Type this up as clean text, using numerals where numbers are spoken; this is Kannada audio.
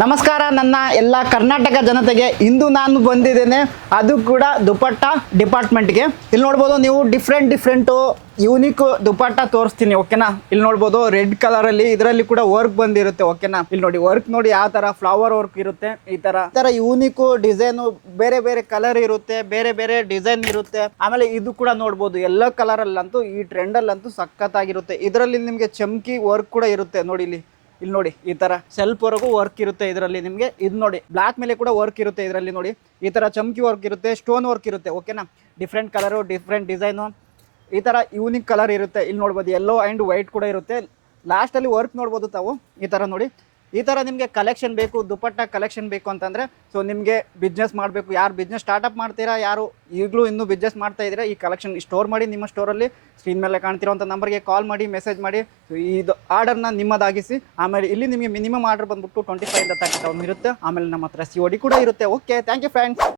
ನಮಸ್ಕಾರ ನನ್ನ ಎಲ್ಲ ಕರ್ನಾಟಕ ಜನತೆಗೆ. ಇಂದು ನಾನು ಬಂದಿದ್ದೇನೆ, ಅದು ಕೂಡ ದುಪಟ್ಟ ಡಿಪಾರ್ಟ್ಮೆಂಟ್ಗೆ. ಇಲ್ಲಿ ನೋಡ್ಬೋದು ನೀವು ಡಿಫ್ರೆಂಟು ಯೂನಿಕ್ ದುಪಟ್ಟ ತೋರಿಸ್ತೀನಿ, ಓಕೆನಾ. ಇಲ್ಲಿ ನೋಡ್ಬೋದು ರೆಡ್ ಕಲರಲ್ಲಿ, ಇದರಲ್ಲಿ ಕೂಡ ವರ್ಕ್ ಬಂದಿರುತ್ತೆ, ಓಕೆನಾ. ಇಲ್ಲಿ ನೋಡಿ ವರ್ಕ್ ನೋಡಿ ಯಾವ ಥರ ಫ್ಲವರ್ ವರ್ಕ್ ಇರುತ್ತೆ, ಈ ಥರ ಯೂನಿಕ್ ಡಿಸೈನು, ಬೇರೆ ಬೇರೆ ಕಲರ್ ಇರುತ್ತೆ, ಬೇರೆ ಬೇರೆ ಡಿಸೈನ್ ಇರುತ್ತೆ. ಆಮೇಲೆ ಇದು ಕೂಡ ನೋಡ್ಬೋದು ಎಲ್ಲೋ ಕಲರಲ್ಲಂತೂ ಈ ಟ್ರೆಂಡಲ್ಲಂತೂ ಸಖತ್ತಾಗಿರುತ್ತೆ. ಇದರಲ್ಲಿ ನಿಮಗೆ ಚಮ್ಕಿ ವರ್ಕ್ ಕೂಡ ಇರುತ್ತೆ ನೋಡಿ. ಇಲ್ಲಿ ನೋಡಿ ಈ ತರ ಸೆಲ್ಫ್ ವರೆಗೂ ವರ್ಕ್ ಇರುತ್ತೆ ಇದರಲ್ಲಿ ನಿಮಗೆ. ಇದು ನೋಡಿ ಬ್ಲಾಕ್ ಮೇಲೆ ಕೂಡ ವರ್ಕ್ ಇರುತ್ತೆ ಇದರಲ್ಲಿ ನೋಡಿ. ಈ ತರ ಚಮ್ಕಿ ವರ್ಕ್ ಇರುತ್ತೆ, ಸ್ಟೋನ್ ವರ್ಕ್ ಇರುತ್ತೆ, ಓಕೆನಾ. ಡಿಫ್ರೆಂಟ್ ಕಲರು, ಡಿಫ್ರೆಂಟ್ ಡಿಸೈನು, ಈ ತರ ಯೂನಿಕ್ ಕಲರ್ ಇರುತ್ತೆ. ಇಲ್ಲಿ ನೋಡ್ಬೋದು ಯೆಲ್ಲೋ ಆ್ಯಂಡ್ ವೈಟ್ ಕೂಡ ಇರುತ್ತೆ. ಲಾಸ್ಟಲ್ಲಿ ವರ್ಕ್ ನೋಡ್ಬೋದು ತಾವು. ಈ ತರ ನೋಡಿ, ಈ ಥರ ನಿಮಗೆ ಕಲೆಕ್ಷನ್ ಬೇಕು, ದುಪಟ್ಟ ಕಲೆಕ್ಷನ್ ಬೇಕು ಅಂತಂದರೆ, ಸೊ ನಿಮಗೆ ಬಿಸ್ನೆಸ್ ಮಾಡಬೇಕು, ಯಾರು ಬಿಸ್ನೆಸ್ ಸ್ಟಾರ್ಟಪ್ ಮಾಡ್ತೀರಾ, ಯಾರು ಈಗಲೂ ಇನ್ನೂ ಬಿಸ್ನೆಸ್ ಮಾಡ್ತಾ ಇದ್ದೀರಾ, ಈ ಕಲೆಕ್ಷನ್ ಸ್ಟೋರ್ ಮಾಡಿ ನಿಮ್ಮ ಸ್ಟೋರಲ್ಲಿ ಸ್ಕ್ರೀನ್ ಮೇಲೆ ಕಾಣ್ತಿರೋಂಥ ನಂಬರ್ಗೆ ಕಾಲ್ ಮಾಡಿ, ಮೆಸೇಜ್ ಮಾಡಿ, ಸೊ ಇದು ಆರ್ಡರ್ನ ನಿಮ್ಮದಾಗಿಸಿ. ಆಮೇಲೆ ಇಲ್ಲಿ ನಿಮಗೆ ಮಿನಿಮಮ್ ಆರ್ಡರ್ ಬಂದ್ಬಿಟ್ಟು 25 ಇಂದ 30,000 ಇರುತ್ತೆ. ಆಮೇಲೆ ನಮ್ಮ ಹತ್ರ COD ಕೂಡ ಇರುತ್ತೆ. Okay, thank you friends.